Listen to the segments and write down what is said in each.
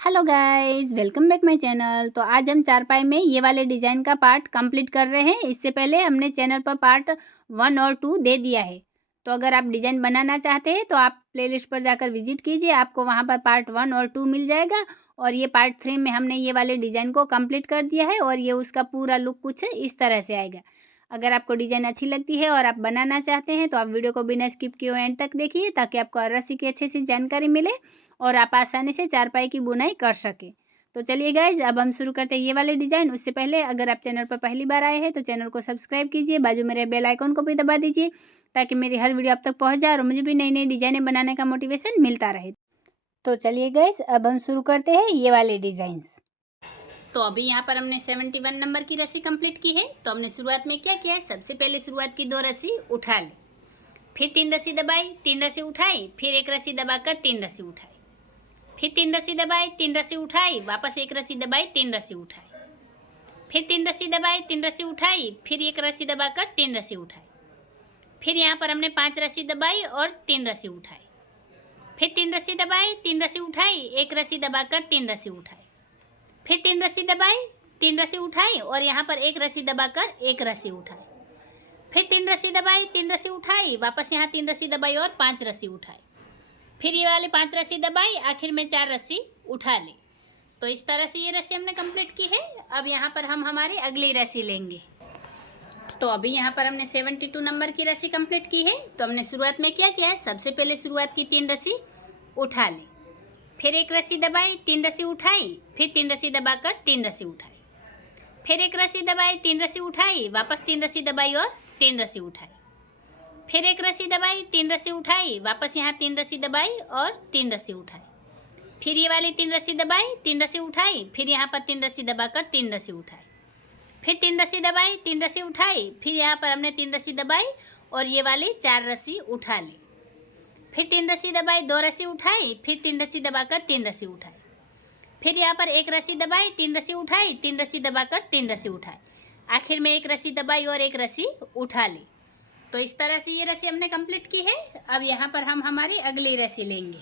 Hello guys, welcome back my channel. तो आज हम चारपाई में ये वाले डिज़ाइन का पार्ट कंप्लीट कर रहे हैं। इससे पहले हमने चैनल पर पार्ट 1 और 2 दे दिया है। तो अगर आप डिज़ाइन बनाना चाहते हैं तो आप प्लेलिस्ट पर जाकर विजिट कीजिए, आपको वहां पर पार्ट 1 और 2 मिल जाएगा। और ये पार्ट 3 में हमने ये वाले डिज़ाइन को कंप्लीट कर दिया है और ये उसका पूरा लुक कुछ इस तरह से आएगा। अगर आपको डिज़ाइन अच्छी लगती है और आप बनाना चाहते हैं तो आप वीडियो को बिना स्किप किए एंड तक देखिए, ताकि आपको रस्सी की अच्छे से जानकारी मिले और आप आसानी से चारपाई की बुनाई कर सकें। तो चलिए गाइज, अब हम शुरू करते हैं ये वाले डिज़ाइन। उससे पहले अगर आप चैनल पर पहली बार आए हैं तो चैनल को सब्सक्राइब कीजिए, बाजू में बेल आइकन को भी दबा दीजिए ताकि मेरी हर वीडियो आप तक पहुंच जाए और मुझे भी नई नई डिज़ाइनें बनाने का मोटिवेशन मिलता रहे। तो चलिए गाइज, अब हम शुरू करते हैं ये वाले डिज़ाइंस। तो अभी यहाँ पर हमने 71 नंबर की रस्सी कंप्लीट की है। तो हमने शुरुआत में क्या किया है, सबसे पहले शुरुआत की 2 रस्सी उठा ली, फिर 3 रस्सी दबाई, 3 रस्सी उठाई, फिर 1 रस्सी दबाकर 3 रस्सी उठाई, फिर 3 रस्सी दबाई, 3 रस्सी उठाई, वापस 1 रस्सी दबाई, 3 रस्सी उठाई, फिर 3 रस्सी दबाई, 3 रस्सी उठाई, फिर 1 रस्सी दबाकर 3 रस्सी उठाई, फिर यहाँ पर हमने 5 रस्सी दबाई और 3 रस्सी उठाई, फिर 3 रस्सी दबाई, 3 रस्सी उठाई, 1 रस्सी दबाकर 3 रस्सी उठाई, फिर 3 रस्सी दबाई, 3 रस्सी उठाई और यहाँ पर 1 रस्सी दबाकर 1 रस्सी उठाई, फिर 3 रस्सी दबाई, 3 रस्सी उठाई, वापस यहाँ 3 रस्सी दबाई और 5 रस्सी उठाई, फिर ये वाले 5 रस्सी दबाई, आखिर में 4 रस्सी उठा ली। तो इस तरह से ये रस्सी हमने कंप्लीट की है। अब यहाँ पर हम हमारी अगली रस्सी लेंगे। तो अभी यहाँ पर हमने 72 नंबर की रस्सी कंप्लीट की है। तो हमने शुरुआत में क्या किया है, सबसे पहले शुरुआत की 3 रस्सी उठा ली, फिर 1 रस्सी दबाई, 3 रस्सी उठाई, फिर 3 रस्सी दबाकर 3 रस्सी उठाई, फिर 1 रस्सी दबाई, 3 रस्सी उठाई, वापस 3 रस्सी दबाई और 3 रस्सी उठाई, फिर 1 रस्सी दबाई, 3 रस्सी उठाई, वापस यहाँ 3 रस्सी दबाई और 3 रस्सी उठाई, फिर ये वाली 3 रस्सी दबाई, 3 रस्सी उठाई, फिर यहाँ पर 3 रस्सी दबाकर 3 रस्सी उठाई, फिर 3 रस्सी दबाई, 3 रस्सी उठाई, फिर यहाँ पर हमने 3 रस्सी दबाई और ये वाली 4 रस्सी उठा ली, फिर 3 रस्सी दबाई, 2 रस्सी उठाई, फिर 3 रस्सी दबाकर 3 रस्सी उठाई, फिर यहाँ पर 1 रस्सी दबाई, 3 रस्सी उठाई, 3 रस्सी दबाकर 3 रस्सी उठाई, आखिर में 1 रस्सी दबाई और 1 रस्सी उठा ली। तो इस तरह से ये रस्सी हमने कंप्लीट की है। अब यहाँ पर हम हमारी अगली रस्सी लेंगे।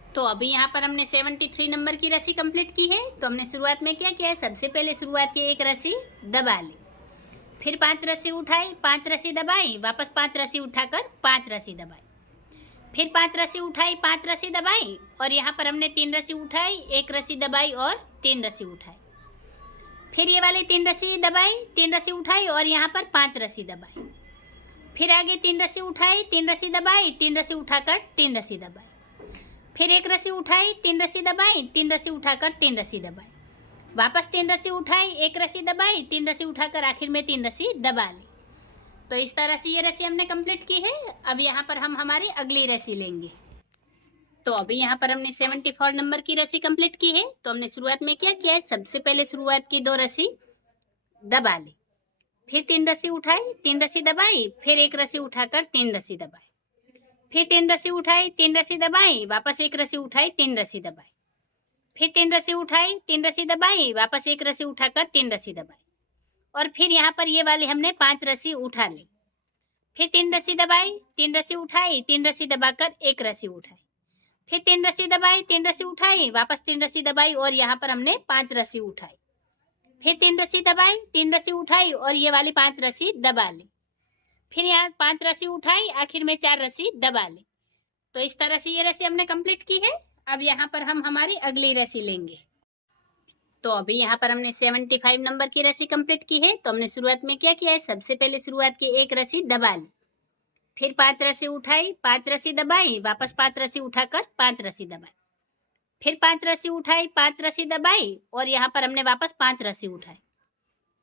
तो अभी यहाँ पर हमने 73 नंबर की रस्सी कंप्लीट की है। तो हमने शुरुआत में क्या किया है, सबसे पहले शुरुआत की 1 रस्सी दबा ली, फिर 5 रस्सी उठाई, 5 रस्सी दबाई, वापस 5 रस्सी उठाकर 5 रस्सी दबाई, फिर 5 रस्सी उठाई, 5 रस्सी दबाई और यहाँ पर हमने 3 रस्सी उठाई, 1 रस्सी दबाई और 3 रस्सी उठाई, फिर ये वाली 3 रस्सी दबाई, 3 रस्सी उठाई और यहाँ पर 5 रस्सी दबाई, फिर आगे 3 रस्सी उठाई, 3 रस्सी दबाई, 3 रस्सी उठाकर 3 रस्सी दबाई, फिर 1 रस्सी उठाई, 3 रस्सी दबाई, 3 रस्सी उठाकर 3 रस्सी दबाई, वापस 3 रस्सी उठाई, 1 रस्सी दबाई, 3 रस्सी उठाकर आखिर में 3 रस्सी दबा ली। तो इस तरह से ये रस्सी हमने कंप्लीट की है। अब यहाँ पर हम हमारी अगली रस्सी लेंगे। तो अभी यहाँ पर हमने 74 नंबर की रस्सी कंप्लीट की है। तो हमने शुरुआत में क्या किया है, सबसे पहले शुरुआत की 2 रस्सी दबा ली, फिर 3 रस्सी उठाई, 3 रस्सी दबाई, फिर 1 रस्सी उठाकर 3 रस्सी दबाई, फिर 3 रस्सी उठाई, 3 रस्सी दबाई, वापस 1 रस्सी उठाई, 3 रस्सी दबाई, फिर 3 रस्सी उठाई, 3 रस्सी दबाई, वापस 1 रस्सी उठाकर 3 रस्सी दबाई और फिर यहाँ पर ये वाली हमने 5 रस्सी उठा ली, फिर 3 रस्सी दबाई, 3 रस्सी उठाई, 3 रस्सी दबाकर 1 रस्सी उठाई, फिर 3 रस्सी दबाई, 3 रस्सी उठाई, वापस 3 रस्सी दबाई और यहाँ पर हमने 5 रस्सी उठाई, फिर 3 रस्सी दबाई, 3 रस्सी उठाई और ये वाली 5 रस्सी दबा ली, फिर यहाँ 5 रस्सी उठाई, आखिर में 4 रस्सी दबा ली। तो इस तरह से ये रस्सी हमने कंप्लीट की है। अब यहाँ पर हम हमारी अगली रस्सी लेंगे। तो अभी यहाँ पर हमने 75 नंबर की रस्सी कंप्लीट की है। तो हमने शुरुआत में क्या किया है, सबसे पहले शुरुआत की 1 रस्सी दबा ली, फिर 5 रस्सी उठाई, 5 रस्सी दबाई, वापस 5 रस्सी उठाकर 5 रस्सी दबाई, फिर 5 रस्सी उठाई, 5 रस्सी दबाई और यहाँ पर हमने वापस 5 रस्सी उठाई,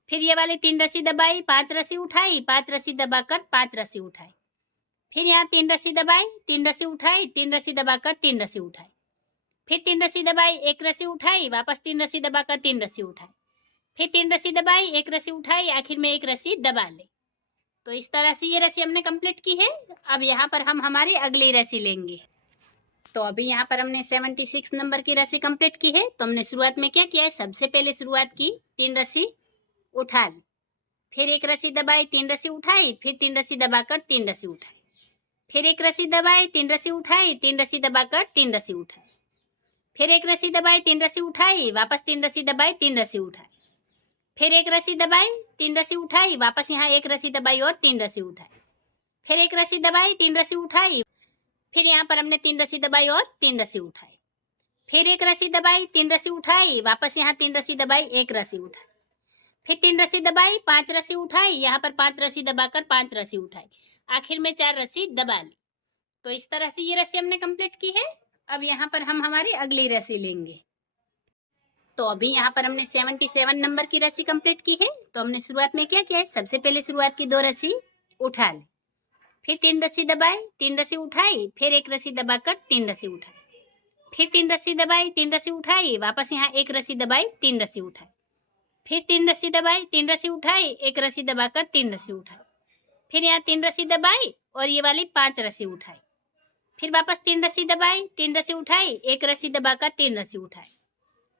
फिर ये वाली 3 रस्सी दबाई, 5 रस्सी उठाई, 5 रस्सी दबाकर 5 रस्सी उठाई, फिर यहाँ 3 रस्सी दबाई, 3 रस्सी उठाई, 3 रस्सी दबाकर 3 रस्सी उठाई, फिर 3 रस्सी दबाई, 1 रस्सी उठाई, वापस 3 रस्सी दबाकर 3 रस्सी उठाई, फिर 3 रस्सी दबाई, 1 रस्सी उठाई, आखिर में 1 रस्सी दबा ले। तो इस तरह से ये रस्सी हमने कंप्लीट की है। अब यहाँ पर हम हमारी अगली रस्सी लेंगे। तो अभी यहाँ पर हमने 76 नंबर की रस्सी कंप्लीट की है। तो हमने शुरुआत में क्या किया है, सबसे पहले शुरुआत की 3 रस्सी उठा ली, फिर 1 रस्सी दबाई, 3 रस्सी उठाई, फिर 3 रस्सी दबाकर 3 रस्सी उठाई, फिर 1 रस्सी दबाई, 3 रस्सी उठाई, 3 रस्सी दबाकर 3 रस्सी उठाई, फिर एक रस्सी दबाई, 3 रस्सी उठाई, वापस 3 रस्सी दबाई, 3 रस्सी उठाई, फिर एक रस्सी दबाई, 3 रस्सी उठाई, वापस यहाँ एक रस्सी दबाई और 3 रस्सी उठाई, फिर एक रस्सी दबाई, 3 रस्सी उठाई, फिर यहाँ पर हमने 3 रस्सी दबाई और 3 रस्सी उठाई, फिर एक रस्सी दबाई, 3 रस्सी उठाई, वापस यहाँ 3 रस्सी दबाई, एक रस्सी उठाई, फिर 3 रस्सी दबाई, 5 रस्सी उठाई, यहाँ पर 5 रस्सी दबाकर 5 रस्सी उठाई, आखिर में 4 रस्सी दबा ली। तो इस तरह से ये रस्सी हमने कंप्लीट की है। अब यहाँ पर हम हमारी अगली रस्सी लेंगे। तो अभी यहाँ पर हमने 77 नंबर की रस्सी कंप्लीट की है। तो हमने शुरुआत में क्या किया है, सबसे पहले शुरुआत की 2 रस्सी उठा ली, फिर 3 रस्सी दबाई, 3 रस्सी उठाई, फिर एक रस्सी दबाकर 3 रस्सी उठाई, फिर 3 रस्सी दबाई, 3 रस्सी उठाई, वापस यहाँ एक रस्सी दबाई, 3 रस्सी उठाई, फिर 3 रस्सी दबाई, 3 रस्सी उठाई, एक रस्सी दबाकर 3 रस्सी उठाई, फिर यहाँ 3 रस्सी दबाई और ये वाली 5 रस्सी उठाई, फिर वापस 3 रस्सी दबाई, 3 रस्सी उठाई, एक रस्सी दबाकर 3 रस्सी उठाई,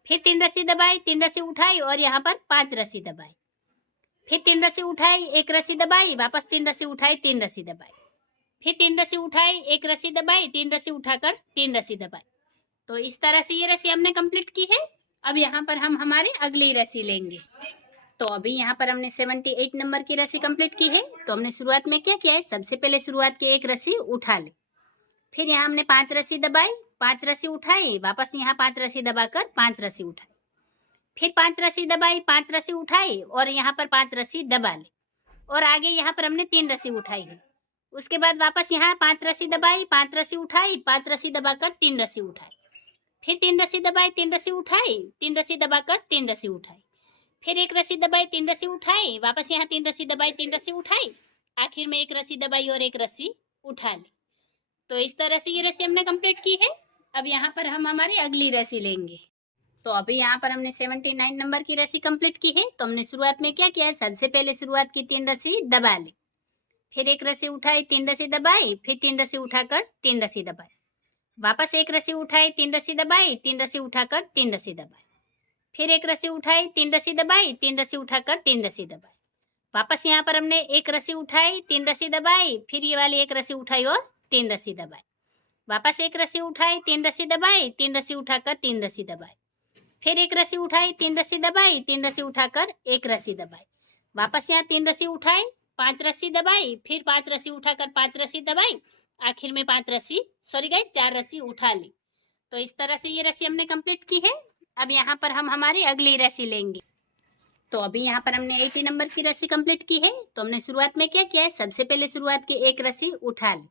फिर 3 रस्सी दबाई, 3 रस्सी उठाई और यहाँ पर 5 रस्सी दबाई, फिर 3 रस्सी उठाई, एक रस्सी दबाई, वापस 3 रस्सी उठाई, 3 रस्सी दबाई, फिर 3 रस्सी उठाई, एक रस्सी दबाई, 3 रस्सी उठाकर 3 रस्सी दबाई। तो इस तरह से ये रस्सी हमने कंप्लीट की है। अब यहाँ पर हम हमारी अगली रस्सी लेंगे। तो अभी यहाँ पर हमने 78 नंबर की रस्सी कंप्लीट की है। तो हमने शुरुआत में क्या किया है, सबसे पहले शुरुआत की एक रस्सी उठा ली, फिर यहाँ हमने 5 रस्सी दबाई, 5 रस्सी उठाई, वापस यहाँ 5 रस्सी दबाकर 5 रस्सी उठाई, फिर 5 रस्सी दबाई, 5 रस्सी उठाई और यहाँ पर 5 रस्सी दबा ली और आगे यहाँ पर हमने 3 रस्सी उठाई है। उसके बाद वापस यहाँ 5 रस्सी दबाई, 5 रस्सी उठाई, 5 रस्सी दबाकर 3 रस्सी उठाई, फिर 3 रस्सी दबाई, 3 रस्सी उठाई, 3 रस्सी दबाकर 3 रस्सी उठाई, फिर एक रस्सी दबाई, 3 रस्सी उठाई, वापस यहाँ 3 रस्सी दबाई, 3 रस्सी उठाई, आखिर में एक रस्सी दबाई और एक रस्सी उठा ली। तो इस तरह से ये रस्सी हमने कंप्लीट की है। अब यहाँ पर हम हमारी अगली रस्सी लेंगे। तो अभी यहाँ पर हमने 79 नंबर की रस्सी कंप्लीट की है। तो हमने शुरुआत में क्या किया है, सबसे पहले शुरुआत की 3 रस्सी दबा ली, फिर एक रस्सी उठाई, 3 रस्सी दबाई, फिर 3 रस्सी उठाकर 3 रस्सी दबाई, वापस एक रस्सी उठाई, 3 रस्सी दबाई, 3 रस्सी उठाकर 3 रस्सी दबाई, फिर एक रस्सी उठाई, 3 रस्सी दबाई, 3 रस्सी उठाकर 3 रस्सी दबाई, वापस यहाँ पर हमने एक रस्सी उठाई, 3 रस्सी दबाई, फिर ये वाली एक रस्सी उठाई और 3 रस्सी दबाई, वापस एक रस्सी उठाई, 3 रस्सी दबाई, 3 रस्सी उठाकर 3 रस्सी दबाई, फिर एक रस्सी उठाई, 3 रस्सी दबाई, 3 रस्सी उठाकर एक रस्सी दबाई, वापस यहाँ 3 रस्सी उठाई, 5 रस्सी दबाई, फिर 5 रस्सी उठाकर 5 रस्सी दबाई, आखिर में 4 रस्सी उठा ली। तो इस तरह से ये रस्सी हमने कंप्लीट की है। अब यहाँ पर हम हमारी अगली रस्सी लेंगे। तो अभी यहाँ पर हमने 80 नंबर की रस्सी कंप्लीट की है। तो हमने शुरुआत में क्या किया है, सबसे पहले शुरुआत की एक रस्सी उठा ली,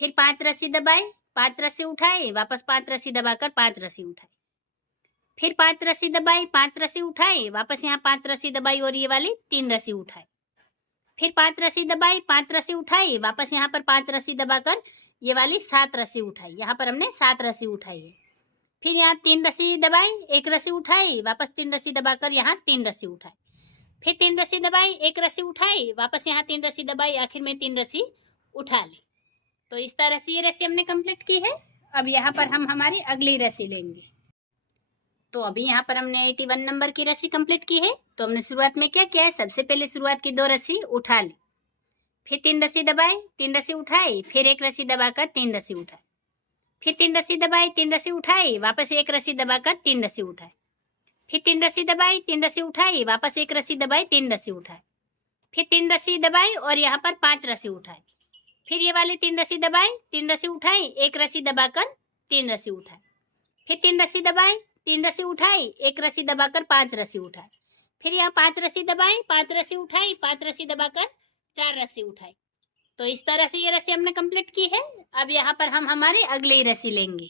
फिर 5 रस्सी दबाई, 5 रस्सी उठाई, वापस 5 रस्सी दबाकर 5 रस्सी उठाई, फिर 5 रस्सी दबाई, 5 रस्सी उठाई, वापस यहाँ 5 रस्सी दबाई और ये वाली 3 रस्सी उठाई, फिर 5 रस्सी दबाई, 5 रस्सी उठाई, वापस यहाँ पर 5 रस्सी दबाकर ये वाली 7 रस्सी उठाई। यहाँ पर हमने 7 रस्सी उठाई है। फिर यहाँ 3 रस्सी दबाई, एक रस्सी उठाई, वापस 3 रस्सी दबाकर यहाँ 3 रस्सी उठाई, फिर 3 रस्सी दबाई, एक रस्सी उठाई, वापस यहाँ 3 रस्सी दबाई, आखिर में 3 रस्सी उठा ली। तो इस तरह से ये रस्सी हमने कंप्लीट की है। अब यहाँ पर हम हमारी अगली रस्सी लेंगे। तो अभी यहाँ पर हमने 81 नंबर की रस्सी कंप्लीट की है। तो हमने शुरुआत में क्या किया है, सबसे पहले शुरुआत की 2 रस्सी उठा ली, फिर 3 रस्सी दबाई, 3 रस्सी उठाई, फिर एक रस्सी दबाकर 3 रस्सी उठाई, फिर 3 रस्सी दबाई, 3 रस्सी उठाई, वापस एक रस्सी दबाकर 3 रस्सी उठाई, फिर 3 रस्सी दबाई, 3 रस्सी उठाई, वापस एक रस्सी दबाई, 3 रस्सी उठाई, फिर 3 रस्सी दबाई और यहाँ पर 5 रस्सी उठाई, फिर ये वाली 3 रस्सी दबाई, 3 रस्सी उठाई, एक रस्सी दबाकर 3 रस्सी उठाई, फिर 3 रस्सी दबाई, 3 रस्सी उठाई, एक रस्सी दबाकर 5 रस्सी उठाई, फिर यहाँ 5 रस्सी दबाई, 5 रस्सी उठाई, 5 रस्सी दबाकर 4 रस्सी उठाई। तो इस तरह से ये रस्सी हमने कंप्लीट की है। अब यहाँ पर हम हमारी अगली रस्सी लेंगे।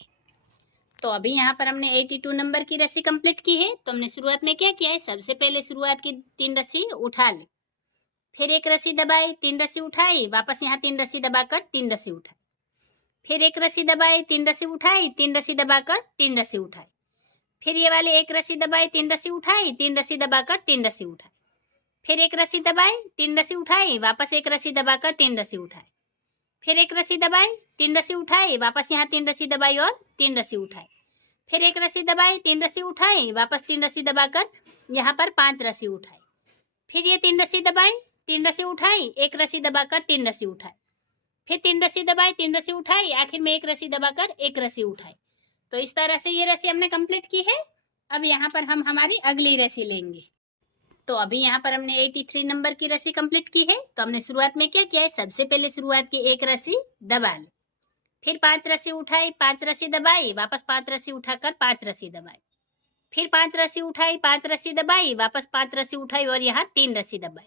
तो अभी यहाँ पर हमने 82 नंबर की रस्सी कंप्लीट की है। तो हमने शुरुआत में क्या किया है, सबसे पहले शुरुआत की 3 रस्सी उठा ली, फिर एक रस्सी दबाई, 3 रस्सी उठाई, वापस यहाँ 3 रस्सी दबाकर 3 रस्सी उठाई, फिर एक रस्सी दबाई, 3 रस्सी उठाई, 3 रस्सी दबाकर 3 रस्सी उठाई, फिर ये वाले एक रस्सी दबाई, 3 रस्सी उठाई, 3 रस्सी दबाकर 3 रस्सी उठाई, फिर एक रस्सी दबाई, 3 रस्सी उठाई, वापस एक रस्सी दबाकर 3 रस्सी उठाई, फिर एक रस्सी दबाई, 3 रस्सी उठाई, वापस यहाँ 3 रस्सी दबाई और 3 रस्सी उठाई, फिर एक रस्सी दबाई, 3 रस्सी उठाई, वापस 3 रस्सी दबाकर यहाँ पर 5 रस्सी उठाई, फिर ये 3 रस्सी दबाई, 3 रस्सी उठाई, एक रस्सी दबाकर 3 रस्सी उठाई, फिर 3 रस्सी दबाई, 3 रस्सी उठाई, आखिर में एक रस्सी दबाकर एक रस्सी उठाई। तो इस तरह से ये रस्सी हमने कंप्लीट की है। अब यहाँ पर हम हमारी अगली रस्सी लेंगे। तो अभी यहाँ पर हमने 83 नंबर की रस्सी कंप्लीट की है। तो हमने शुरुआत में क्या किया है, सबसे पहले शुरुआत की एक रस्सी दबा ली, फिर 5 रस्सी उठाई, 5 रस्सी दबाई, वापस 5 रस्सी उठाकर 5 रस्सी दबाई, फिर 5 रस्सी उठाई, 5 रस्सी दबाई, वापस 5 रस्सी उठाई और यहाँ 3 रस्सी दबाई,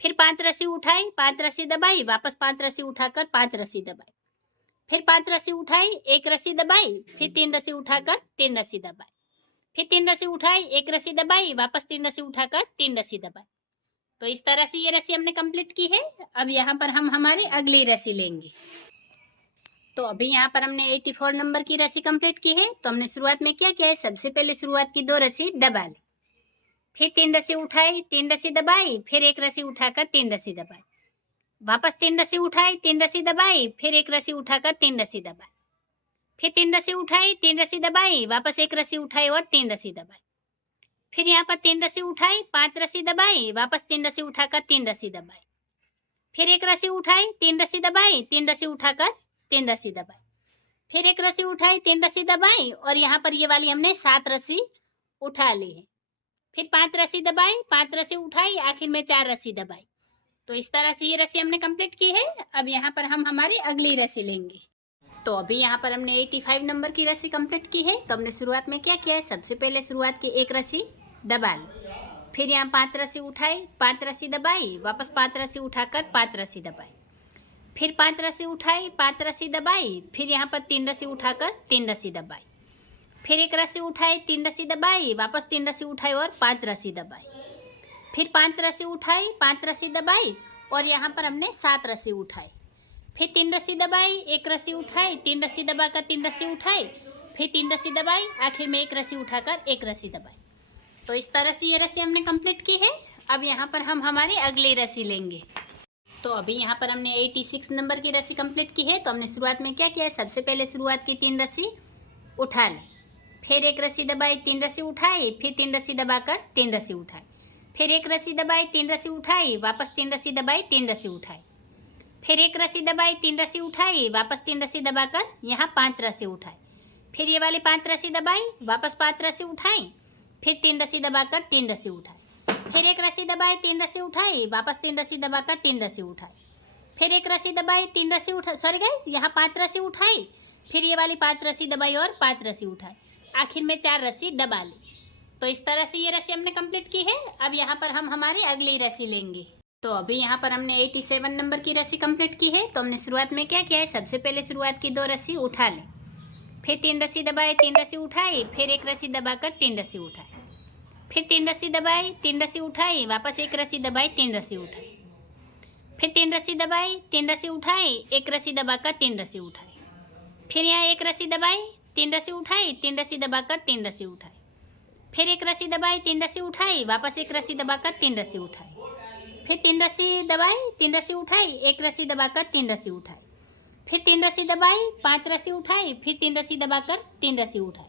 फिर 5 रस्सी उठाई, 5 रस्सी दबाई, वापस 5 रस्सी उठाकर 5 रस्सी दबाई, फिर 5 रस्सी उठाई, 1 रस्सी दबाई, फिर 3 रस्सी उठाकर 3 रस्सी दबाई, फिर 3 रस्सी उठाई, 1 रस्सी दबाई, वापस 3 रस्सी उठाकर 3 रस्सी दबाई। तो इस तरह से ये रस्सी हमने कंप्लीट की है। अब यहाँ पर हम हमारी अगली रस्सी लेंगे। तो अभी यहाँ पर हमने 84 नंबर की रस्सी कंप्लीट की है। तो हमने शुरुआत में क्या किया है, सबसे पहले शुरुआत की 2 रस्सी दबा ली, फिर 3 रस्सी उठाई, 3 रस्सी दबाई, फिर 1 रस्सी उठाकर 3 रस्सी दबाई, वापस 3 रस्सी उठाई, 3 रस्सी दबाई, फिर 1 रस्सी उठाकर 3 रस्सी दबाई, फिर 3 रस्सी उठाई, 3 रस्सी दबाई, वापस 1 रस्सी उठाई और 3 रस्सी दबाई, फिर यहाँ पर 3 रस्सी उठाई, 5 रस्सी दबाई, वापस 3 रस्सी उठाकर 3 रस्सी दबाई, फिर 1 रस्सी उठाई, 3 रस्सी दबाई, 3 रस्सी उठाकर 3 रस्सी दबाई, फिर 1 रस्सी उठाई, 3 रस्सी दबाई और यहाँ पर ये वाली हमने 7 रस्सी उठा ली है, फिर 5 रस्सी दबाई, 5 रस्सी उठाई, आखिर में 4 रस्सी दबाई। तो इस तरह से ये रस्सी हमने कंप्लीट की है। अब यहाँ पर हम हमारी अगली रस्सी लेंगे। तो अभी यहाँ पर हमने 85 नंबर की रस्सी कंप्लीट की है। तो हमने शुरुआत में क्या किया है, सबसे पहले शुरुआत की 1 रस्सी दबा ली, फिर यहाँ 5 रस्सी उठाई, 5 रस्सी दबाई, वापस 5 रस्सी उठाकर 5 रस्सी दबाई, फिर 5 रस्सी उठाई, 5 रस्सी दबाई, फिर यहाँ पर 3 रस्सी उठाकर 3 रस्सी दबाई, फिर 1 रस्सी उठाई, 3 रस्सी दबाई, वापस 3 रस्सी उठाई और 5 रस्सी दबाई, फिर 5 रस्सी उठाई, 5 रस्सी दबाई और यहाँ पर हमने 7 रस्सी उठाई, फिर 3 रस्सी दबाई, 1 रस्सी उठाई, 3 रस्सी दबाकर 3 रस्सी उठाई, फिर 3 रस्सी दबाई, आखिर में 1 रस्सी उठाकर 1 रस्सी दबाई। तो इस तरह से ये रस्सी हमने कंप्लीट की है। अब यहाँ पर हम हमारी अगली रस्सी लेंगे। तो अभी यहाँ पर हमने 86 नंबर की रस्सी कंप्लीट की है। तो हमने शुरुआत में क्या किया है, सबसे पहले शुरुआत की 3 रस्सी उठा ली, फिर 1 रस्सी दबाई, 3 रस्सी उठाई, फिर 3 रस्सी दबाकर 3 रस्सी उठाई, फिर 1 रस्सी दबाई, 3 रस्सी उठाई, वापस 3 रस्सी दबाई, 3 रस्सी उठाई, फिर 1 रस्सी दबाई, 3 रस्सी उठाई, वापस 3 रस्सी दबाकर यहाँ 5 रस्सी उठाई, फिर ये वाली 5 रस्सी दबाई, वापस 5 रस्सी उठाई, फिर 3 रस्सी दबाकर 3 रस्सी उठाई, फिर 1 रस्सी दबाई, 3 रस्सी उठाई, वापस 3 रस्सी दबाकर 3 रस्सी उठाई, फिर 1 रस्सी दबाई, 3 रस्सी उठा सॉरी गाइस यहाँ 5 रस्सी उठाई, फिर ये वाली 5 रस्सी दबाई और 5 रस्सी उठाई, आखिर में 4 रस्सी दबा ली। तो इस तरह से ये रस्सी हमने कंप्लीट की है। अब यहाँ पर हम हमारी अगली रस्सी लेंगे। तो अभी यहाँ पर हमने 87 नंबर की रस्सी कंप्लीट की है। तो हमने शुरुआत में क्या किया है, सबसे पहले शुरुआत की 2 रस्सी उठा लें, फिर 3 रस्सी दबाई, 3 रस्सी उठाई, फिर 1 रस्सी दबाकर 3 रस्सी उठाई, फिर 3 रस्सी दबाई, 3 रस्सी उठाई, वापस 1 रस्सी दबाई, 3 रस्सी उठाई, फिर 3 रस्सी दबाई, 3 रस्सी उठाई, 1 रस्सी दबाकर 3 रस्सी उठाई, फिर यहाँ 1 रस्सी दबाई, 3 रस्सी उठाई, 3 रस्सी दबाकर 3 रस्सी उठाई, फिर 1 रस्सी दबाई, 3 रस्सी उठाई, वापस 1 रस्सी दबाकर 3 रस्सी उठाई, फिर 3 रस्सी दबाई, 3 रस्सी उठाई, 1 रस्सी दबाकर 3 रस्सी उठाई, फिर 3 रस्सी दबाई, 5 रस्सी उठाई, फिर 3 रस्सी दबाकर 3 रस्सी उठाई,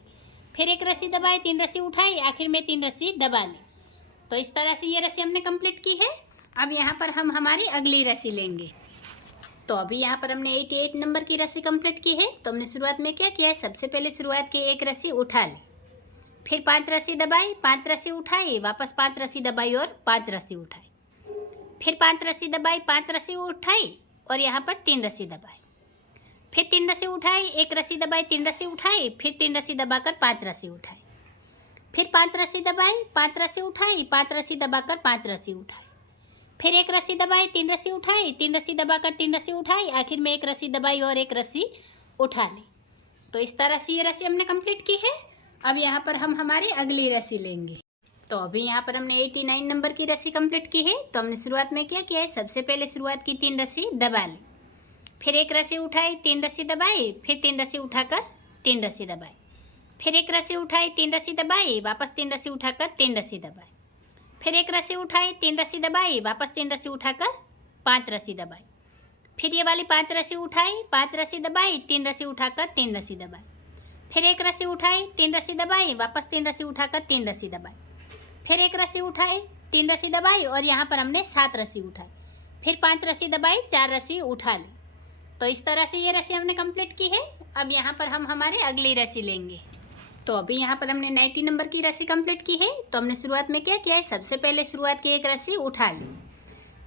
फिर 1 रस्सी दबाई, 3 रस्सी उठाई, आखिर में 3 रस्सी दबा ली। तो इस तरह से ये रस्सी हमने कंप्लीट की है। अब यहाँ पर हम हमारी अगली रस्सी लेंगे। तो अभी यहाँ पर हमने 88 नंबर की रस्सी कंप्लीट की है। तो हमने शुरुआत में क्या किया है, सबसे पहले शुरुआत की 1 रस्सी उठा ली, फिर 5 रस्सी दबाई, 5 रस्सी उठाई, वापस 5 रस्सी दबाई और 5 रस्सी उठाई, फिर 5 रस्सी दबाई, 5 रस्सी उठाई और यहाँ पर 3 रस्सी दबाई, फिर 3 रस्सी उठाई, 1 रस्सी दबाई, 3 रस्सी उठाई, फिर 3 रस्सी दबाकर 5 रस्सी उठाई, फिर 5 रस्सी दबाई, 5 रस्सी उठाई, 5 रस्सी दबाकर 5 रस्सी उठाई, फिर 1 रस्सी दबाई, 3 रस्सी उठाई, 3 रस्सी दबाकर 3 रस्सी उठाई, आखिर में 1 रस्सी दबाई और 1 रस्सी उठा ली। तो इस तरह से ये रस्सी हमने कंप्लीट की है। अब यहाँ पर हम हमारी अगली रस्सी लेंगे। तो अभी यहाँ पर हमने 89 नंबर की रस्सी कंप्लीट की है। तो हमने शुरुआत में क्या किया है, सबसे पहले शुरुआत की 3 रस्सी दबा ली, फिर 1 रस्सी उठाई, 3 रस्सी दबाई, फिर 3 रस्सी उठाकर 3 रस्सी दबाई, फिर 1 रस्सी उठाई, 3 रस्सी दबाई, वापस 3 रस्सी उठाकर 3 रस्सी दबाई, फिर 1 रस्सी उठाई, 3 रस्सी दबाई, वापस 3 रस्सी उठाकर 5 रस्सी दबाई, फिर ये वाली 5 रस्सी उठाई, 5 रस्सी दबाई, 3 रस्सी उठाकर 3 रस्सी दबाई, फिर 1 रस्सी उठाई, 3 रस्सी दबाई, वापस 3 रस्सी उठाकर 3 रस्सी दबाई, फिर 1 रस्सी उठाई, 3 रस्सी दबाई और यहाँ पर हमने 7 रस्सी उठाई, फिर 5 रस्सी दबाई, 4 रस्सी उठा ली। तो इस तरह से ये रस्सी हमने कंप्लीट की है। अब यहाँ पर हम हमारी अगली रस्सी लेंगे। तो अभी यहाँ पर हमने 90 नंबर की रस्सी कंप्लीट की है। तो हमने शुरुआत में क्या किया है, सबसे पहले शुरुआत की एक रस्सी उठा ली,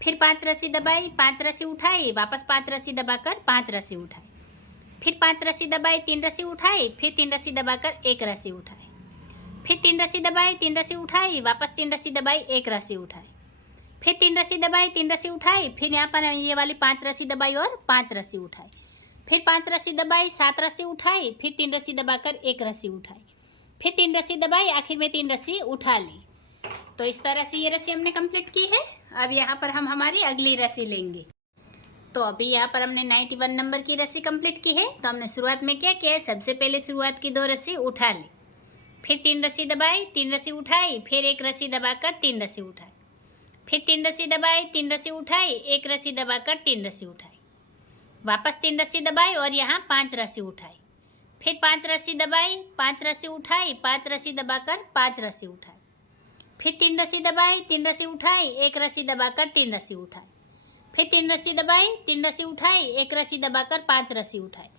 फिर 5 रस्सी दबाई, 5 रस्सी उठाई, वापस 5 रस्सी दबाकर 5 रस्सी उठाई, फिर 5 रस्सी दबाई, 3 रस्सी उठाई, फिर 3 रस्सी दबाकर 1 रस्सी उठाई, फिर 3 रस्सी दबाई, 3 रस्सी उठाई, वापस 3 रस्सी दबाई, 1 रस्सी उठाई, फिर 3 रस्सी दबाई, 3 रस्सी उठाई, फिर यहाँ पर ये वाली 5 रस्सी दबाई और 5 रस्सी उठाई, फिर 5 रस्सी दबाई, 7 रस्सी उठाई, फिर 3 रस्सी दबाकर 1 रस्सी उठाई, फिर 3 रस्सी दबाई, आखिर में 3 रस्सी उठा ली। तो इस तरह से ये रस्सी हमने कंप्लीट की है। अब यहाँ पर हम हमारी अगली रस्सी लेंगे। तो अभी यहाँ पर हमने 91 नंबर की रस्सी कंप्लीट की है। तो हमने शुरुआत में क्या किया है, सबसे पहले शुरुआत की 2 रस्सी उठा ली, फिर 3 रस्सी दबाई, 3 रस्सी उठाई, फिर 1 रस्सी दबाकर 3 रस्सी उठाई, फिर 3 रस्सी दबाई, 3 रस्सी उठाई, 1 रस्सी दबाकर 3 रस्सी उठाई, वापस 3 रस्सी दबाई और यहाँ 5 रस्सी उठाई, फिर 5 रस्सी दबाई, 5 रस्सी उठाई, 5 रस्सी दबाकर 5 रस्सी उठाई, फिर 3 रस्सी दबाई, 3 रस्सी उठाई, 1 रस्सी दबाकर 3 रस्सी उठाई, फिर 3 रस्सी दबाई, 3 रस्सी उठाई, 1 रस्सी दबाकर 5 रस्सी उठाई,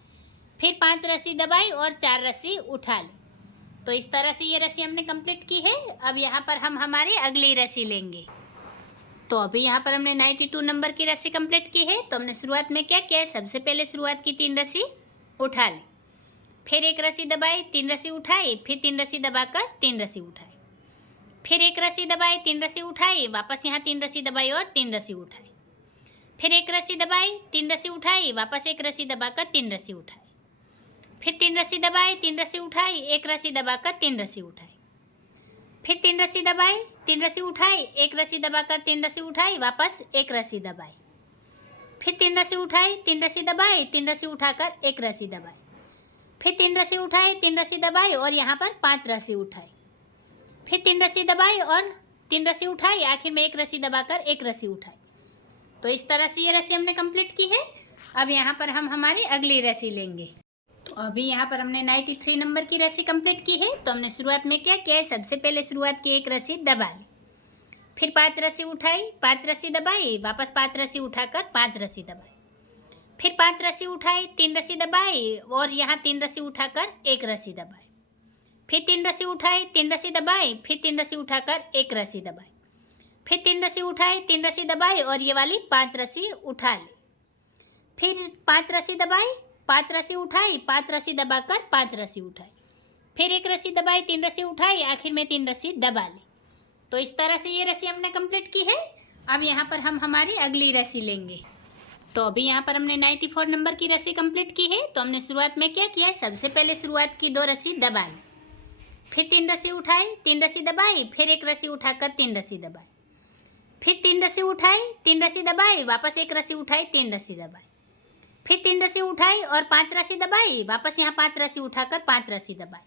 फिर 5 रस्सी दबाई और 4 रस्सी उठा ली। तो इस तरह से ये रस्सी हमने कंप्लीट की है। अब यहाँ पर हम हमारी अगली रस्सी लेंगे। तो अभी यहाँ पर हमने 92 नंबर की रस्सी कंप्लीट की है। तो हमने शुरुआत में क्या किया है, सबसे पहले शुरुआत की 3 रस्सी उठा ली, फिर 1 रस्सी दबाई, 3 रस्सी उठाई, फिर 3 रस्सी दबाकर 3 रस्सी उठाई, फिर 1 रस्सी दबाई, 3 रस्सी उठाई, वापस यहाँ 3 रस्सी दबाई और 3 रस्सी उठाई, फिर 1 रस्सी दबाई, 3 रस्सी उठाई, वापस 1 रस्सी दबाकर 3 रस्सी उठाई, फिर 3 रस्सी दबाई, 3 रस्सी उठाई, 1 रस्सी दबाकर 3 रस्सी उठाई, फिर 3 रस्सी दबाई, 3 रस्सी उठाई, 1 रस्सी दबाकर 3 रस्सी उठाई, वापस 1 रस्सी दबाई, फिर 3 रस्सी उठाई, 3 रस्सी दबाई, 3 रस्सी उठाकर 1 रस्सी दबाई, फिर 3 रस्सी उठाई, 3 रस्सी दबाई और यहाँ पर 5 रस्सी उठाई, फिर 3 रस्सी दबाई और 3 रस्सी उठाई, आखिर में 1 रस्सी दबाकर 1 रस्सी उठाई। तो इस तरह से ये रस्सी हमने कंप्लीट की है। अब यहाँ पर हम हमारी अगली रस्सी लेंगे। तो अभी यहाँ पर हमने 93 नंबर की रस्सी कंप्लीट की है। तो हमने शुरुआत में क्या किया है, सबसे पहले शुरुआत की 1 रस्सी दबा ली, फिर 5 रस्सी उठाई, 5 रस्सी दबाई, वापस 5 रस्सी उठाकर 5 रस्सी दबाई, फिर 5 रस्सी उठाई, 3 रस्सी दबाई और यहाँ 3 रस्सी उठाकर 1 रस्सी दबाई, फिर 3 रस्सी उठाई, 3 रस्सी दबाई, फिर 3 रस्सी उठाकर 1 रस्सी दबाई, फिर 3 रस्सी उठाई, 3 रस्सी दबाई और ये वाली 5 रस्सी उठा ली, फिर 5 रस्सी दबाई, 5 रस्सी उठाई, 5 रस्सी दबाकर 5 रस्सी उठाई, फिर 1 रस्सी दबाई, 3 रस्सी उठाई, आखिर में 3 रस्सी दबा ली। तो इस तरह से ये रस्सी हमने कंप्लीट की है। अब यहाँ पर हम हमारी अगली रस्सी लेंगे। तो अभी यहाँ पर हमने 94 नंबर की रस्सी कंप्लीट की है। तो हमने शुरुआत में क्या किया है, सबसे पहले शुरुआत की 2 रस्सी दबा ली, फिर 3 रस्सी उठाई, 3 रस्सी दबाई, फिर 1 रस्सी उठाकर 3 रस्सी दबाई, फिर 3 रस्सी उठाई, 3 रस्सी दबाई, वापस 1 रस्सी उठाई, 3 रस्सी दबाई, फिर 3 रस्सी उठाई और 5 रस्सी दबाई, वापस यहाँ 5 रस्सी उठाकर 5 रस्सी दबाई,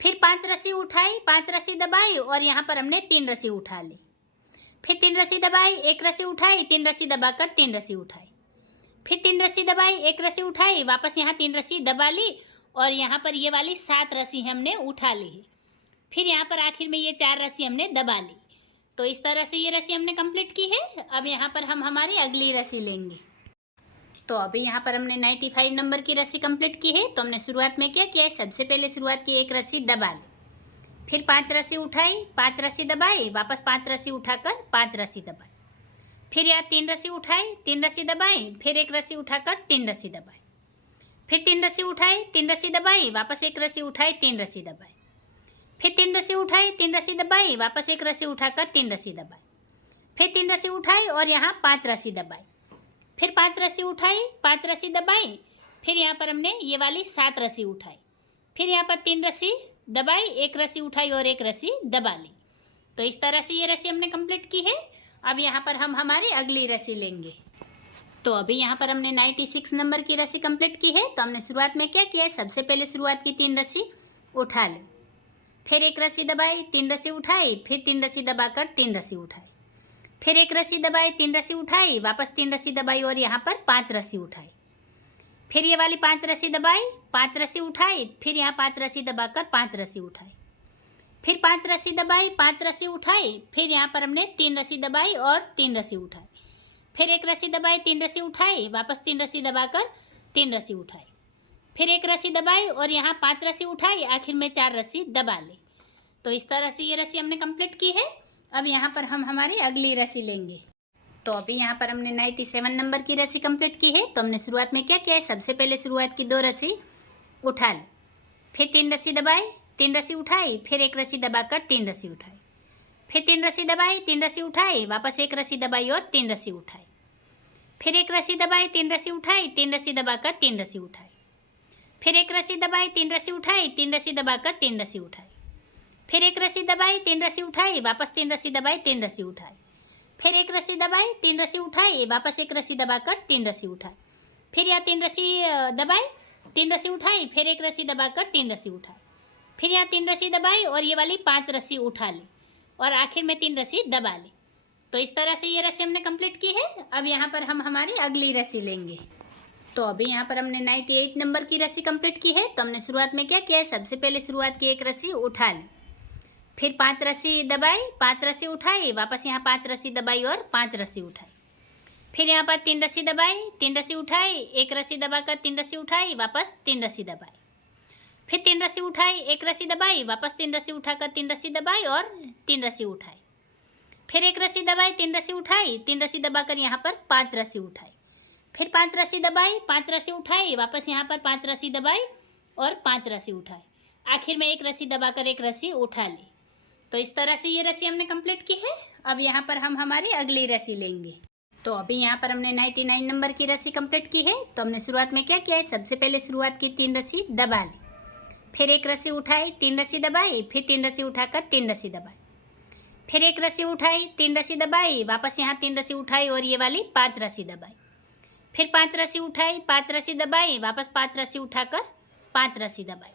फिर 5 रस्सी उठाई, 5 रस्सी दबाई और यहाँ पर हमने 3 रस्सी उठा ली, फिर 3 रस्सी दबाई, 1 रस्सी उठाई, 3 रस्सी दबाकर 3 रस्सी उठाई, फिर 3 रस्सी दबाई, 1 रस्सी उठाई, वापस यहाँ 3 रस्सी दबा ली और यहाँ पर ये वाली 7 रस्सी हमने उठा ली है, फिर यहाँ पर आखिर में ये 4 रस्सी हमने दबा ली। तो इस तरह से ये रस्सी हमने कंप्लीट की है। अब यहाँ पर हम हमारी अगली रस्सी लेंगे। तो अभी यहाँ पर हमने 95 नंबर की रस्सी कंप्लीट की है। तो हमने शुरुआत में क्या किया है, सबसे पहले शुरुआत की 1 रस्सी दबा ली, फिर 5 रस्सी उठाई, 5 रस्सी दबाई, वापस 5 रस्सी उठाकर 5 रस्सी दबाई, फिर यहाँ 3 रस्सी उठाई, 3 रस्सी दबाई, फिर 1 रस्सी उठाकर 3 रस्सी दबाई, फिर 3 रस्सी उठाई, 3 रस्सी दबाई, वापस 1 रस्सी उठाई, 3 रस्सी दबाई, फिर 3 रस्सी उठाई, 3 रस्सी दबाई, वापस 1 रस्सी उठाकर 3 रस्सी दबाई, फिर 3 रस्सी उठाई और यहाँ 5 रस्सी दबाई, फिर 5 रस्सी उठाई, 5 रस्सी दबाई, फिर यहाँ पर हमने ये वाली 7 रस्सी उठाई, फिर यहाँ पर 3 रस्सी दबाई, 1 रस्सी उठाई और 1 रस्सी दबा ली। तो इस तरह से ये रस्सी हमने कंप्लीट की है। अब यहाँ पर हम हमारी अगली रस्सी लेंगे। तो अभी यहाँ पर हमने 96 नंबर की रस्सी कंप्लीट की है। तो हमने शुरुआत में क्या किया है, सबसे पहले शुरुआत की 3 रस्सी उठा ली, फिर 1 रस्सी दबाई, 3 रस्सी उठाई, फिर 3 रस्सी दबाकर 3 रस्सी उठाई, फिर 1 रस्सी दबाई, 3 रस्सी उठाई, वापस 3 रस्सी दबाई और यहाँ पर 5 रस्सी उठाई, फिर ये वाली 5 रस्सी दबाई, 5 रस्सी उठाई, फिर यहाँ 5 रस्सी दबाकर 5 रस्सी उठाई, फिर 5 रस्सी दबाई, 5 रस्सी उठाई, फिर यहाँ पर हमने 3 रस्सी दबाई और 3 रस्सी उठाई, फिर 1 रस्सी दबाई, 3 रस्सी उठाई, वापस 3 रस्सी दबाकर 3 रस्सी उठाई, फिर एक रस्सी दबाई और यहाँ 5 रस्सी उठाई, आखिर में 4 रस्सी दबा ली। तो इस तरह से ये रस्सी हमने कंप्लीट की है। अब यहाँ पर हम हमारी अगली रस्सी लेंगे। तो अभी यहाँ पर हमने 97 नंबर की रस्सी कंप्लीट की है। तो हमने शुरुआत में क्या किया है, सबसे पहले शुरुआत की 2 रस्सी उठा ली, फिर 3 रस्सी दबाई, 3 रस्सी उठाई, फिर एक रस्सी दबाकर 3 रस्सी उठाई, फिर 3 रस्सी दबाई, 3 रस्सी उठाई, वापस एक रस्सी दबाई और 3 रस्सी उठाई, फिर एक रस्सी दबाई, 3 रस्सी उठाई, 3 रस्सी दबाकर 3 रस्सी उठाई, फिर एक रस्सी दबाई, 3 रस्सी उठाई, 3 रस्सी दबाकर 3 रस्सी उठाई, फिर एक रस्सी दबाई, 3 रस्सी उठाई, वापस 3 रस्सी दबाई, 3 रस्सी उठाई, फिर एक रस्सी दबाई, 3 रस्सी उठाई, वापस एक रस्सी दबाकर 3 रस्सी उठाई, फिर यहाँ 3 रस्सी दबाई, 3 रस्सी उठाई, फिर एक रस्सी दबाकर 3 रस्सी उठाई, फिर यहाँ 3 रस्सी दबाई और ये वाली 5 रस्सी उठा ली और आखिर में 3 रस्सी दबा ली। तो इस तरह से ये रस्सी हमने कंप्लीट की है। अब यहाँ पर हम हमारी अगली रस्सी लेंगे। तो अभी यहाँ पर हमने 98 नंबर की रस्सी कंप्लीट की है। तो हमने शुरुआत में क्या किया है, सबसे पहले शुरुआत की एक रस्सी उठा ली, फिर 5 रस्सी दबाई, 5 रस्सी उठाई, वापस यहाँ 5 रस्सी दबाई और 5 रस्सी उठाई, फिर यहाँ पर 3 रस्सी दबाई, 3 रस्सी उठाई, एक रस्सी दबाकर 3 रस्सी उठाई, वापस 3 रस्सी दबाई, फिर 3 रस्सी उठाई, एक रस्सी दबाई, वापस 3 रस्सी उठाकर 3 रस्सी दबाई और 3 रस्सी उठाई, फिर एक रस्सी दबाई, 3 रस्सी उठाई, 3 रस्सी दबाकर यहाँ पर 5 रस्सी उठाई, फिर 5 रस्सी दबाई, 5 रस्सी उठाई, वापस यहाँ पर 5 रस्सी दबाई और 5 रस्सी उठाई, आखिर में एक रस्सी दबाकर एक रस्सी उठा ली। तो इस तरह से ये रस्सी हमने कंप्लीट की है। अब यहाँ पर हम हमारी अगली रस्सी लेंगे। तो अभी यहाँ पर हमने 99 नंबर की रस्सी कंप्लीट की है। तो हमने शुरुआत में क्या किया है, सबसे पहले शुरुआत की 3 रस्सी दबा ली, फिर एक रस्सी उठाई, 3 रस्सी दबाई, फिर 3 रस्सी उठाकर 3 रस्सी दबाई, फिर एक रस्सी उठाई, 3 रस्सी दबाई, वापस यहाँ 3 रस्सी उठाई और ये वाली 5 रस्सी दबाई, फिर 5 रस्सी उठाई, 5 रस्सी दबाई, वापस 5 रस्सी उठाकर 5 रस्सी दबाई,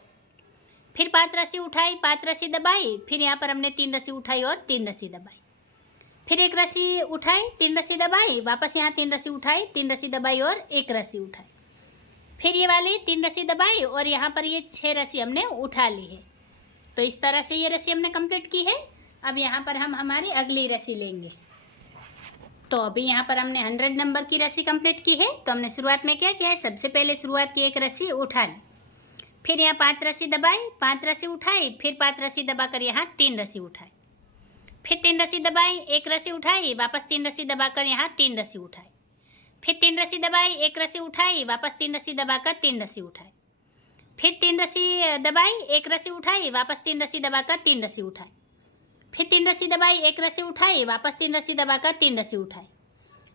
फिर 5 रस्सी उठाई, 5 रस्सी दबाई, फिर यहाँ पर हमने 3 रस्सी उठाई और 3 रस्सी दबाई, फिर एक रस्सी उठाई, 3 रस्सी दबाई, वापस यहाँ 3 रस्सी उठाई, 3 रस्सी दबाई और एक रस्सी उठाई, फिर ये वाली 3 रस्सी दबाई और यहाँ पर ये 6 रस्सी हमने उठा ली है। तो इस तरह से ये रस्सी हमने कंप्लीट की है। अब यहाँ पर हम हमारी अगली रस्सी लेंगे। तो अभी यहाँ पर हमने 100 नंबर की रस्सी कंप्लीट की है। तो हमने शुरुआत में क्या किया है, सबसे पहले शुरुआत की एक रस्सी उठा ली, फिर यहाँ 5 रस्सी दबाई, 5 रस्सी उठाई, फिर 5 रस्सी दबाकर यहाँ 3 रस्सी उठाई, फिर 3 रस्सी दबाई, एक रस्सी उठाई, वापस 3 रस्सी दबाकर यहाँ 3 रस्सी उठाई, फिर 3 रस्सी दबाई, एक रस्सी उठाई, वापस 3 रस्सी दबाकर 3 रस्सी उठाई, फिर 3 रस्सी दबाई, एक रस्सी उठाई, वापस 3 रस्सी दबाकर 3 रस्सी उठाई, फिर 3 रस्सी दबाई, एक रस्सी उठाई, वापस 3 रस्सी दबाकर 3 रस्सी उठाई,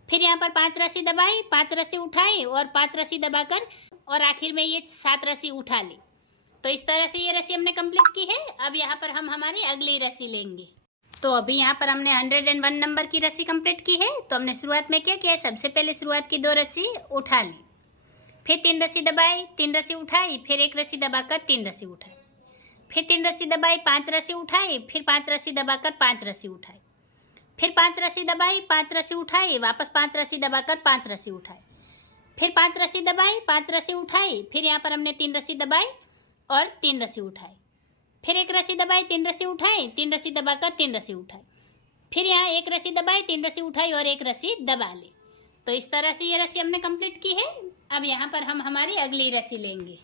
फिर यहाँ पर 5 रस्सी दबाई, 5 रस्सी उठाई और 5 रस्सी दबाकर और आखिर में ये 7 रस्सी उठा ली। तो इस तरह से ये रस्सी हमने कंप्लीट की है। अब यहाँ पर हम हमारी अगली रस्सी लेंगे। तो अभी यहाँ पर हमने 101 नंबर की रस्सी कंप्लीट की है। तो हमने शुरुआत में क्या किया, सबसे पहले शुरुआत की 2 रस्सी उठा ली, फिर 3 रस्सी दबाई, 3 रस्सी उठाई, फिर एक रस्सी दबाकर 3 रस्सी उठाई, फिर 3 रस्सी दबाई, 5 रस्सी उठाई, फिर 5 रस्सी दबाकर 5 रस्सी उठाई, फिर 5 रस्सी दबाई, 5 रस्सी उठाई, वापस 5 रस्सी दबाकर 5 रस्सी उठाई, फिर 5 रस्सी दबाई, 5 रस्सी उठाई, फिर यहाँ पर हमने 3 रस्सी दबाई और 3 रस्सी उठाई, फिर एक रस्सी दबाई, 3 रस्सी उठाई, 3 रस्सी दबाकर 3 रस्सी उठाई, फिर यहाँ एक रस्सी दबाई, 3 रस्सी उठाई और एक रस्सी दबा ली। तो इस तरह से ये रस्सी हमने कंप्लीट की है। अब यहाँ पर हम हमारी अगली रस्सी लेंगे।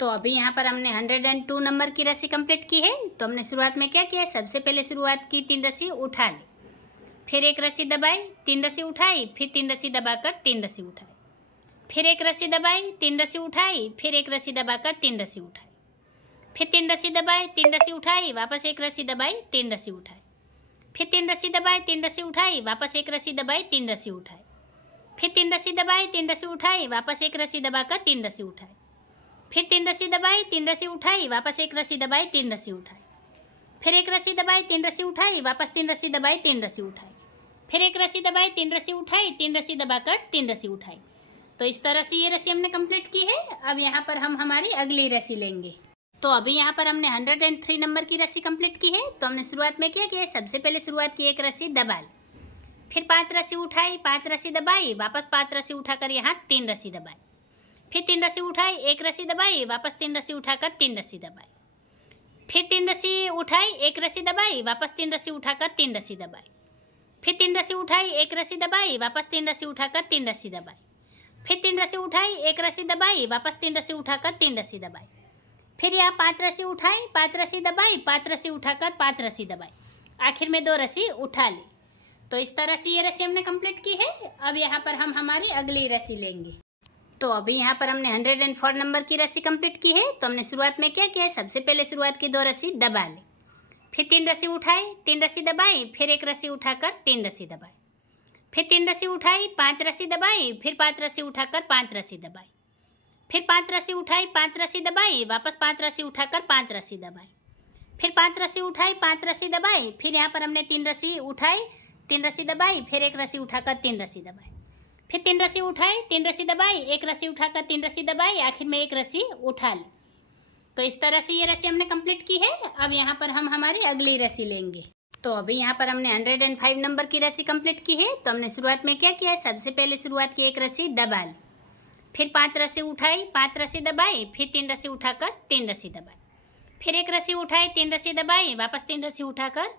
तो अभी यहाँ पर हमने 102 नंबर की रस्सी कंप्लीट की है। तो हमने शुरुआत में क्या किया, सबसे पहले शुरुआत की 3 रस्सी उठा ली, फिर एक रस्सी दबाई, 3 रस्सी उठाई, फिर 3 रस्सी दबाकर 3 रस्सी उठाई, फिर एक रस्सी दबाई, 3 रस्सी उठाई, फिर एक रस्सी दबाकर 3 रस्सी उठाई, फिर 3 रस्सी दबाई, 3 रस्सी उठाई, वापस एक रस्सी दबाई, 3 रस्सी उठाई, फिर 3 रस्सी दबाई, 3 रस्सी उठाई, वापस एक रस्सी दबाई, 3 रस्सी उठाई, फिर 3 रस्सी दबाई, 3 रस्सी उठाई, वापस एक रस्सी दबाकर 3 रस्सी उठाई, फिर 3 रस्सी दबाई, 3 रस्सी उठाई, वापस एक रस्सी दबाई, 3 रस्सी उठाई, फिर एक रस्सी दबाई, 3 रस्सी उठाई, वापस 3 रस्सी दबाई, 3 रस्सी उठाई, फिर एक रस्सी दबाई, 3 रस्सी उठाई, 3 रस्सी दबाकर 3 रस्सी उठाई। तो इस तरह से ये रस्सी हमने कंप्लीट की है। अब यहाँ पर हम हमारी अगली रस्सी लेंगे। तो अभी यहाँ पर हमने 103 नंबर की रस्सी कंप्लीट की है। तो हमने शुरुआत में क्या किया, सबसे पहले शुरुआत की एक रस्सी दबा ली, फिर 5 रस्सी उठाई, 5 रस्सी दबाई, वापस 5 रस्सी उठाकर यहाँ 3 रस्सी दबाई, फिर 3 रस्सी उठाई, एक रस्सी दबाई, वापस 3 रस्सी उठाकर 3 रस्सी दबाई, फिर 3 रस्सी उठाई, एक रस्सी दबाई, वापस 3 रस्सी उठाकर 3 रस्सी दबाई, फिर 3 रस्सी उठाई, एक रस्सी दबाई, वापस 3 रस्सी उठाकर 3 रस्सी दबाई, फिर 3 रस्सी उठाई, 1 रस्सी दबाई, वापस 3 रस्सी उठाकर 3 रस्सी दबाई। फिर यहाँ 5 रस्सी उठाई, 5 रस्सी दबाई, 5 रस्सी उठाकर 5 रस्सी दबाई, आखिर में 2 रस्सी उठा ली। तो इस तरह से ये रस्सी हमने कंप्लीट की है। अब यहाँ पर हम हमारी अगली रस्सी लेंगे। तो अभी यहाँ पर हमने 104 नंबर की रस्सी कंप्लीट की है। तो हमने शुरुआत में क्या किया है, सबसे पहले शुरुआत की 2 रस्सी दबा ली, फिर 3 रस्सी उठाई, 3 रस्सी दबाई, फिर 1 रस्सी उठाकर 3 रस्सी दबाई, फिर 3 रस्सी उठाई, 5 रस्सी दबाई, फिर 5 रस्सी उठाकर 5 रस्सी दबाई, फिर 5 रस्सी उठाई, 5 रस्सी दबाई, वापस 5 रस्सी उठाकर 5 रस्सी दबाई, फिर 5 रस्सी उठाई, 5 रस्सी दबाई, फिर यहाँ पर हमने 3 रस्सी उठाई, 3 रस्सी दबाई, फिर 1 रस्सी उठाकर 3 रस्सी दबाई, फिर 3 रस्सी उठाई, 3 रस्सी दबाई, 1 रस्सी उठाकर 3 रस्सी दबाई, आखिर में 1 रस्सी उठा ली। तो इस तरह से ये रस्सी हमने कंप्लीट की है। अब यहाँ पर हम हमारी अगली रस्सी लेंगे। तो अभी यहाँ पर हमने 105 नंबर की रस्सी कंप्लीट की है। तो हमने शुरुआत में क्या किया है, सबसे पहले शुरुआत की 1 रस्सी दबा ली, फिर 5 रस्सी उठाई, 5 रस्सी दबाई, फिर 3 रस्सी उठाकर 3 रस्सी दबाई, फिर 1 रस्सी उठाई, 3 रस्सी दबाई, वापस 3 रस्सी उठाकर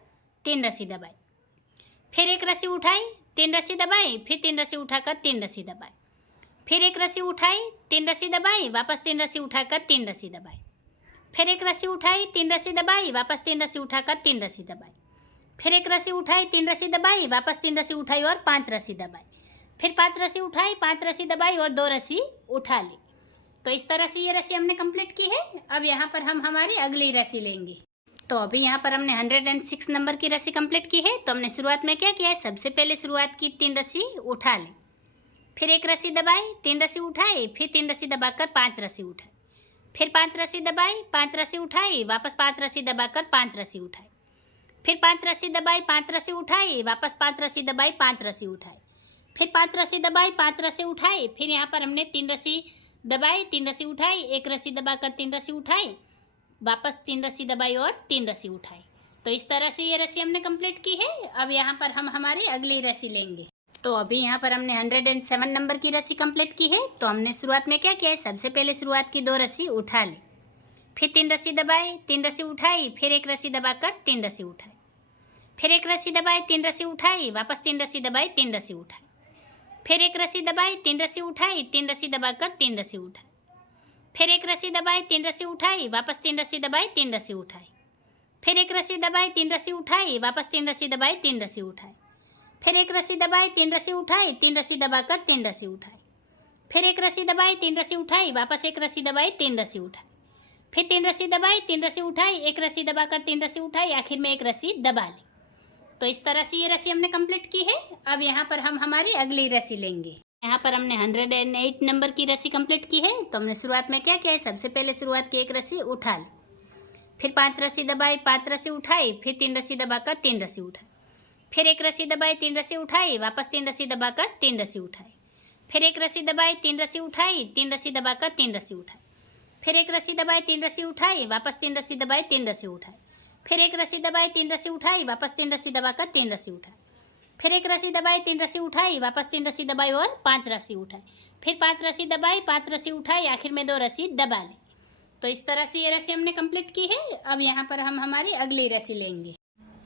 3 रस्सी दबाई, फिर 1 रस्सी उठाई, 3 रस्सी दबाई, फिर 3 रस्सी उठाकर 3 रस्सी दबाई, फिर 1 रस्सी उठाई, 3 रस्सी दबाई, वापस 3 रस्सी उठाकर 3 रस्सी दबाई, फिर 1 रस्सी उठाई, 3 रस्सी दबाई, वापस 3 रस्सी उठाकर 3 रस्सी दबाई, फिर 1 रस्सी उठाई, 3 रस्सी दबाई, वापस 3 रस्सी उठाई और 5 रस्सी दबाई, फिर 5 रस्सी उठाई, 5 रस्सी दबाई और 2 रस्सी उठा ली। तो इस तरह से ये रस्सी हमने कंप्लीट की है। अब यहाँ पर हम हमारी अगली रस्सी लेंगे। तो अभी यहाँ पर हमने 106 नंबर की रस्सी कंप्लीट की है। तो हमने शुरुआत में क्या किया है, सबसे पहले शुरुआत की 3 रस्सी उठा ली, फिर 1 रस्सी दबाई, 3 रस्सी उठाई, फिर 3 रस्सी दबाकर 5 रस्सी उठाई, फिर 5 रस्सी दबाई, 5 रस्सी उठाई, वापस 5 रस्सी दबाकर 5 रस्सी उठाई, फिर 5 रस्सी दबाई, 5 रस्सी उठाई, वापस 5 रस्सी दबाई, 5 रस्सी उठाई, फिर 5 रस्सी दबाई, 5 रस्सी उठाई, फिर यहाँ पर हमने 3 रस्सी दबाई, 3 रस्सी उठाई, 1 रस्सी दबाकर 3 रस्सी उठाई, वापस 3 रस्सी दबाई और 3 रस्सी उठाई। तो इस तरह से ये रस्सी हमने कंप्लीट की है। अब यहाँ पर हम हमारी अगली रस्सी लेंगे। तो अभी यहाँ पर हमने 107 नंबर की रस्सी कंप्लीट की है। तो हमने शुरुआत में क्या किया है, सबसे पहले शुरुआत की 2 रस्सी उठा ली, फिर 3 रस्सी दबाई, 3 रस्सी उठाई, फिर 1 रस्सी दबाकर 3 रस्सी उठाई, फिर 1 रस्सी दबाई, 3 रस्सी उठाई, वापस 3 रस्सी दबाई, 3 रस्सी उठाई, फिर 1 रस्सी दबाई, 3 रस्सी उठाई, 3 रस्सी दबाकर 3 रस्सी उठाई, फिर 1 रस्सी दबाई, 3 रस्सी उठाई, वापस 3 रस्सी दबाई, 3 रस्सी उठाई, फिर 1 रस्सी दबाई, 3 रस्सी उठाई, वापस 3 रस्सी दबाई, 3 रस्सी उठाई, फिर 1 रस्सी दबाई, 3 रस्सी उठाई, 3 रस्सी दबाकर 3 रस्सी उठाई, फिर 1 रस्सी दबाई, 3 रस्सी उठाई, वापस 1 रस्सी दबाई, 3 रस्सी उठाई, फिर 3 रस्सी दबाई, 3 रस्सी उठाई, 1 रस्सी दबाकर 3 रस्सी उठाई, आखिर में 1 रस्सी दबा ली। तो इस तरह से ये रस्सी हमने कंप्लीट की है। अब यहाँ पर हम हमारी अगली रस्सी लेंगे। यहाँ पर हमने 108 नंबर की रस्सी कंप्लीट की है। तो हमने शुरुआत में क्या किया है, सबसे पहले शुरुआत की 1 रस्सी उठा ली, फिर 5 रस्सी दबाई, 5 रस्सी उठाई, फिर 3 रस्सी दबाकर 3 रस्सी उठाई, फिर 1 रस्सी दबाई, 3 रस्सी उठाई, वापस 3 रस्सी दबाकर 3 रस्सी उठाई, फिर 1 रस्सी दबाई, 3 रस्सी उठाई, 3 रस्सी दबाकर 3 रस्सी उठाई, फिर 1 रस्सी दबाई, 3 रस्सी उठाई, वापस 3 रस्सी दबाई, 3 रस्सी उठाई, फिर 1 रस्सी दबाई, 3 रस्सी उठाई, वापस 3 रस्सी दबाकर 3 रस्सी उठाई, फिर 1 रस्सी दबाई, 3 रस्सी उठाई, वापस 3 रस्सी दबाई और 5 रस्सी उठाई, फिर 5 रस्सी दबाई, 5 रस्सी उठाई, आखिर में 2 रस्सी दबा ली। तो इस तरह से ये रस्सी हमने कंप्लीट की है। अब यहाँ पर हम हमारी अगली रस्सी लेंगे।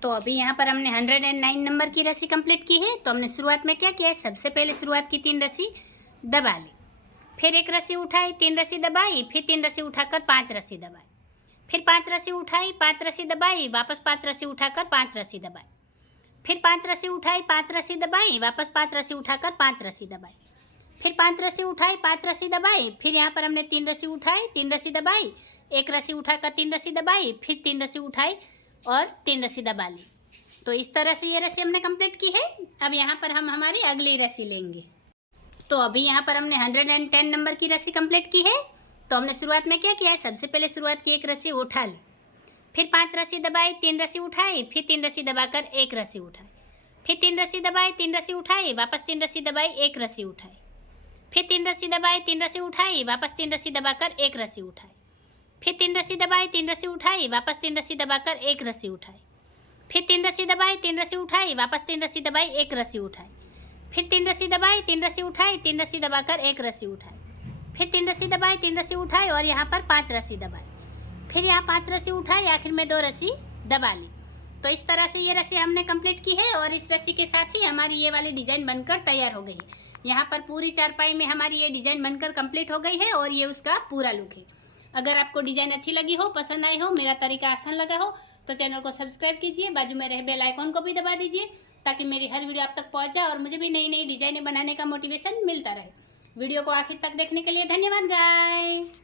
तो अभी यहाँ पर हमने 109 नंबर की रस्सी कंप्लीट की है। तो हमने शुरुआत में क्या किया है, सबसे पहले शुरुआत की 3 रस्सी दबा ली, फिर 1 रस्सी उठाई, 3 रस्सी दबाई, फिर 3 रस्सी उठाकर 5 रस्सी दबाई, फिर 5 रस्सी उठाई, 5 रस्सी दबाई, वापस 5 रस्सी उठाकर 5 रस्सी दबाई, फिर 5 रस्सी उठाई, 5 रस्सी दबाई, वापस 5 रस्सी उठाकर 5 रस्सी दबाई, फिर 5 रस्सी उठाई, 5 रस्सी दबाई, फिर यहाँ पर हमने 3 रस्सी उठाई, 3 रस्सी दबाई, 1 रस्सी उठाकर 3 रस्सी दबाई, फिर 3 रस्सी उठाई और 3 रस्सी दबा ली। तो इस तरह से ये रस्सी हमने कंप्लीट की है। अब यहाँ पर हम हमारी अगली रस्सी लेंगे। तो अभी यहाँ पर हमने 110 नंबर की रस्सी कंप्लीट की है। तो हमने शुरुआत में क्या किया है, सबसे पहले शुरुआत की 1 रस्सी उठा ली, फिर 5 रस्सी दबाई, 3 रस्सी उठाई, फिर 3 रस्सी दबाकर 1 रस्सी उठाई, फिर 3 रस्सी दबाई, 3 रस्सी उठाई, वापस 3 रस्सी दबाई, 1 रस्सी उठाई, फिर 3 रस्सी दबाई, 3 रस्सी उठाई, वापस 3 रस्सी दबाकर 1 रस्सी उठाई, फिर 3 रस्सी दबाई, 3 रस्सी उठाई, वापस 3 रस्सी दबाकर 1 रस्सी उठाई, फिर 3 रस्सी दबाई, 3 रस्सी उठाई, वापस 3 रस्सी दबाई, 1 रस्सी उठाई, फिर 3 रस्सी दबाई, 3 रस्सी उठाई, 3 रस्सी दबाकर 1 रस्सी उठाई, फिर 3 रस्सी दबाई, 3 रस्सी उठाई और यहाँ पर 5 रस्सी दबाई, फिर यहाँ 5 रस्सी उठाई, आखिर में 2 रस्सी दबा ली। तो इस तरह से ये रस्सी हमने कंप्लीट की है और इस रस्सी के साथ ही हमारी ये वाली डिज़ाइन बनकर तैयार हो गई है। यहाँ पर पूरी चारपाई में हमारी ये डिज़ाइन बनकर कंप्लीट हो गई है और ये उसका पूरा लुक है। अगर आपको डिज़ाइन अच्छी लगी हो, पसंद आई हो, मेरा तरीका आसान लगा हो तो चैनल को सब्सक्राइब कीजिए, बाजू में रहे बेल आइकॉन को भी दबा दीजिए ताकि मेरी हर वीडियो आप तक पहुँच जाए और मुझे भी नई नई डिज़ाइनें बनाने का मोटिवेशन मिलता रहे। वीडियो को आखिर तक देखने के लिए धन्यवाद गाइस।